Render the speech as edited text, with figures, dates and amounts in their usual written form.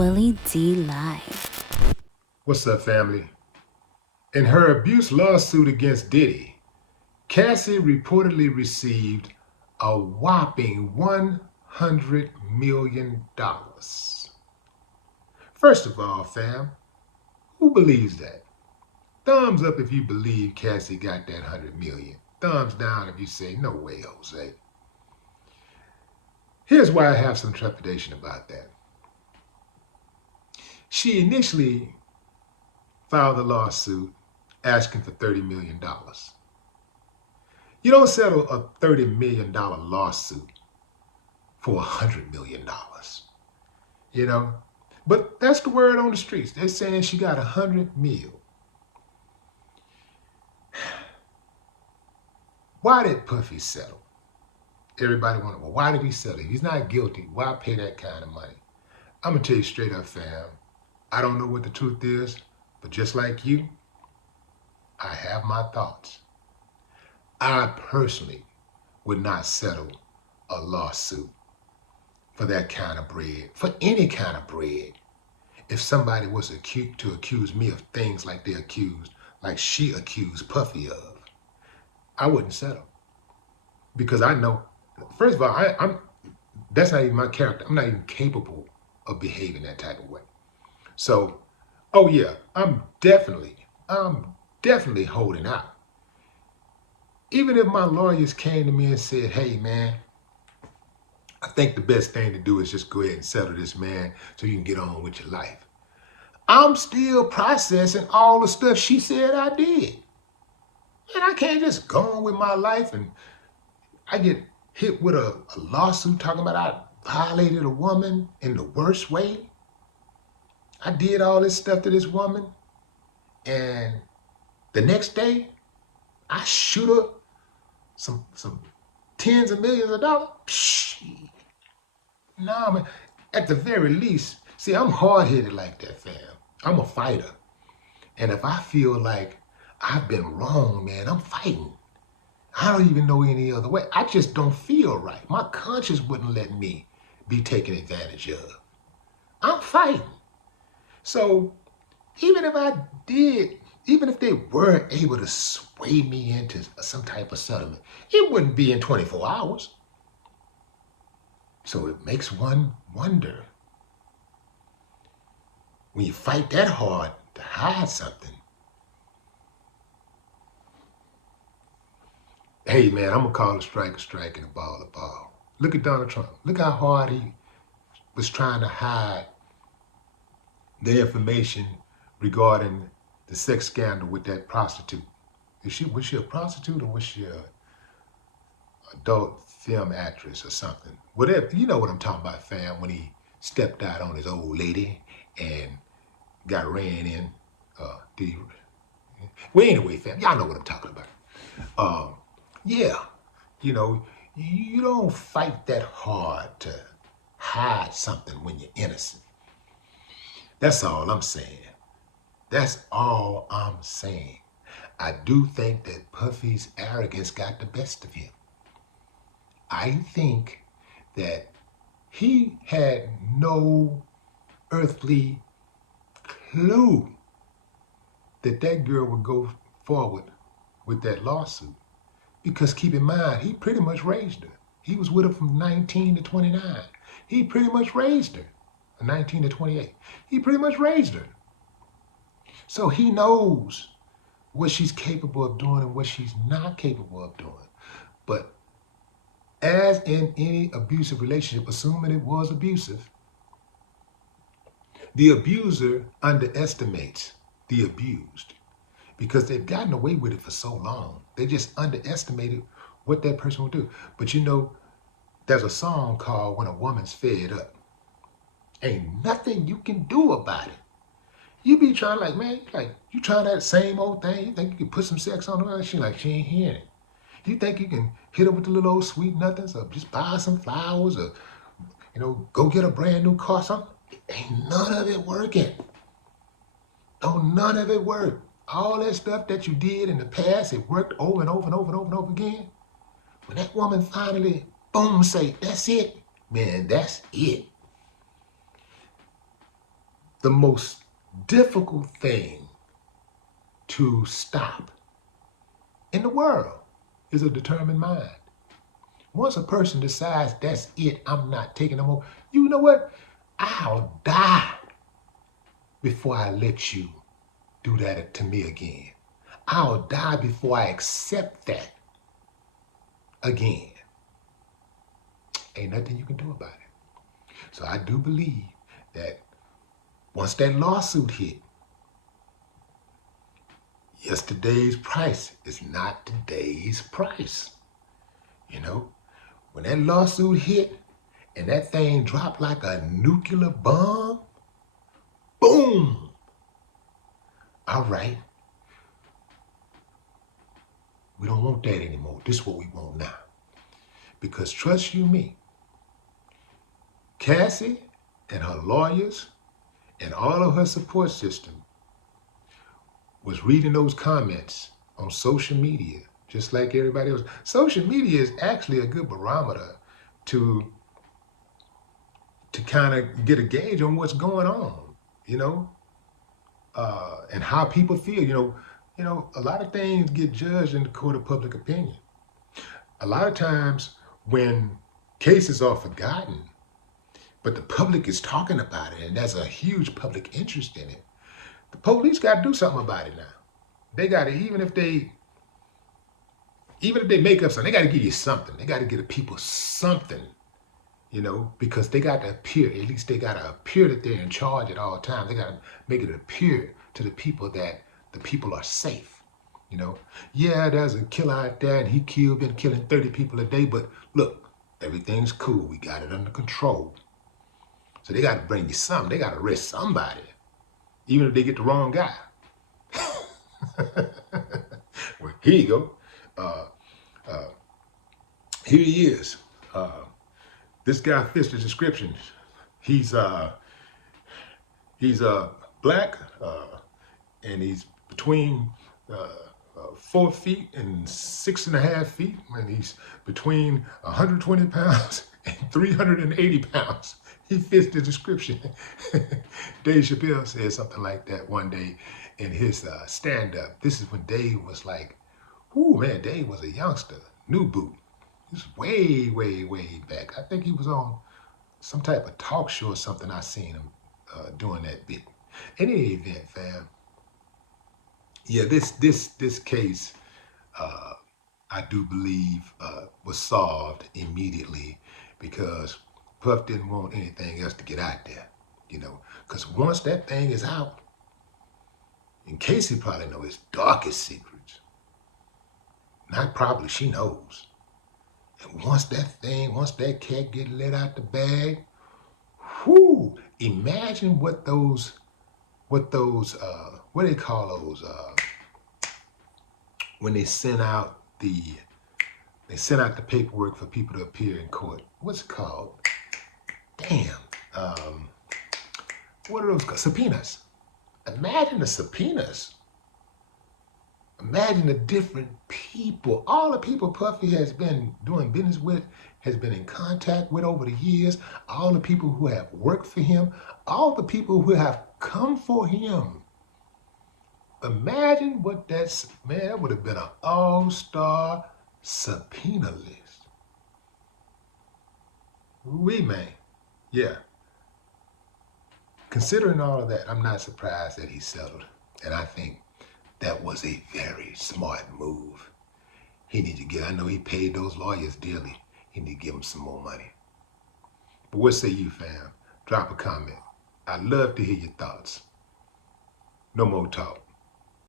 Willie D Live. What's up, family? In her abuse lawsuit against Diddy, Cassie reportedly received a whopping $100 million. First of all, fam, who believes that? Thumbs up if you believe Cassie got that $100 million. Thumbs down if you say, no way, Jose. Here's why I have some trepidation about that. She initially filed a lawsuit asking for $30 million. You don't settle a $30 million lawsuit for $100 million, you know? But that's the word on the streets. They're saying she got $100 million. Why did Puffy settle? Everybody wonder, well, why did he settle? If he's not guilty, why pay that kind of money? I'm gonna tell you straight up, fam. I don't know what the truth is, but just like you, I have my thoughts. I personally would not settle a lawsuit for that kind of bread, for any kind of bread. If somebody was to accuse me of things like she accused Puffy of, I wouldn't settle. Because I know, first of all, that's not even my character. I'm not even capable of behaving that type of way. So, oh yeah, I'm definitely holding out. Even if my lawyers came to me and said, hey man, I think the best thing to do is just go ahead and settle this, man, so you can get on with your life. I'm still processing all the stuff she said I did. And I can't just go on with my life and I get hit with a lawsuit talking about I violated a woman in the worst way. I did all this stuff to this woman, and the next day, I shoot her some tens of millions of dollars. Psh, nah, man. At the very least, see, I'm hard-headed like that, fam. I'm a fighter. And if I feel like I've been wrong, man, I'm fighting. I don't even know any other way. I just don't feel right. My conscience wouldn't let me be taken advantage of. I'm fighting. So even if they were able to sway me into some type of settlement, it wouldn't be in 24 hours. So it makes one wonder, when you fight that hard to hide something, hey man, I'm gonna call a strike and a ball. Look at Donald Trump. Look how hard he was trying to hide the information regarding the sex scandal with that prostitute. Was she a prostitute or was she a adult film actress or something? Whatever, you know what I'm talking about, fam, when he stepped out on his old lady and got ran in. Well, anyway, fam, y'all know what I'm talking about. Yeah, you know, you don't fight that hard to hide something when you're innocent. That's all I'm saying. That's all I'm saying. I do think that Puffy's arrogance got the best of him. I think that he had no earthly clue that that girl would go forward with that lawsuit. Because keep in mind, he pretty much raised her. He was with her from 19 to 29. He pretty much raised her. 19 to 28. He pretty much raised her. So he knows what she's capable of doing and what she's not capable of doing. But as in any abusive relationship, assuming it was abusive, the abuser underestimates the abused because they've gotten away with it for so long. They just underestimated what that person will do. But you know, there's a song called When a Woman's Fed Up. Ain't nothing you can do about it. You be trying like, man, you trying that same old thing. You think you can put some sex on her? She ain't hearing it. You think you can hit her with the little old sweet nothings or just buy some flowers or, go get a brand new car or something? Ain't none of it working. No, none of it worked. All that stuff that you did in the past, it worked over and over and over and over and over again. When that woman finally, boom, say, that's it, man, that's it. the most difficult thing to stop in the world is a determined mind. Once a person decides that's it, I'm not taking no more, you know what? I'll die before I let you do that to me again. I'll die before I accept that again. Ain't nothing you can do about it. So I do believe that once that lawsuit hit, yesterday's price is not today's price. You know, when that lawsuit hit and that thing dropped like a nuclear bomb, boom. All right. We don't want that anymore. This is what we want now. Because trust you me, Cassie and her lawyers and all of her support system was reading those comments on social media, just like everybody else. Social media is actually a good barometer to kind of get a gauge on what's going on, you know, and how people feel. You know, a lot of things get judged in the court of public opinion. A lot of times when cases are forgotten, but the public is talking about it, and there's a huge public interest in it, the police got to do something about it now. They got to, even if they make up something, they got to give you something. They got to give the people something, you know, because they got to appear, at least they got to appear that they're in charge at all times. They got to make it appear to the people that the people are safe, you know. Yeah, there's a killer out there and he been killing 30 people a day, but look, everything's cool. We got it under control. So they got to bring you something. They got to arrest somebody, even if they get the wrong guy. Well, here you go. Here he is. This guy fits the description. He's black, and he's between 4 feet and 6.5 feet, and he's between 120 pounds and 380 pounds. He fits the description. Dave Chappelle said something like that one day in his stand-up. This is when Dave was like, "Ooh, man, Dave was a youngster, new boot." This is way, way, way back. I think he was on some type of talk show or something. I seen him doing that bit. In any event, fam, yeah, this case, I do believe was solved immediately because Puff didn't want anything else to get out there, you know, because once that thing is out, and Cassie probably knows his darkest secrets. Not probably, she knows. And once that cat get let out the bag, whoo, imagine what they call those, when they send out the paperwork for people to appear in court. What's it called? Damn. What are those called? Subpoenas. Imagine the subpoenas. Imagine the different people, all the people Puffy has been doing business with, has been in contact with over the years, all the people who have worked for him, all the people who have come for him. Imagine what that would have been an all-star subpoena list. Man. Yeah. Considering all of that, I'm not surprised that he settled. And I think that was a very smart move. I know he paid those lawyers dearly. He need to give them some more money. But what say you, fam? Drop a comment. I'd love to hear your thoughts. No more talk.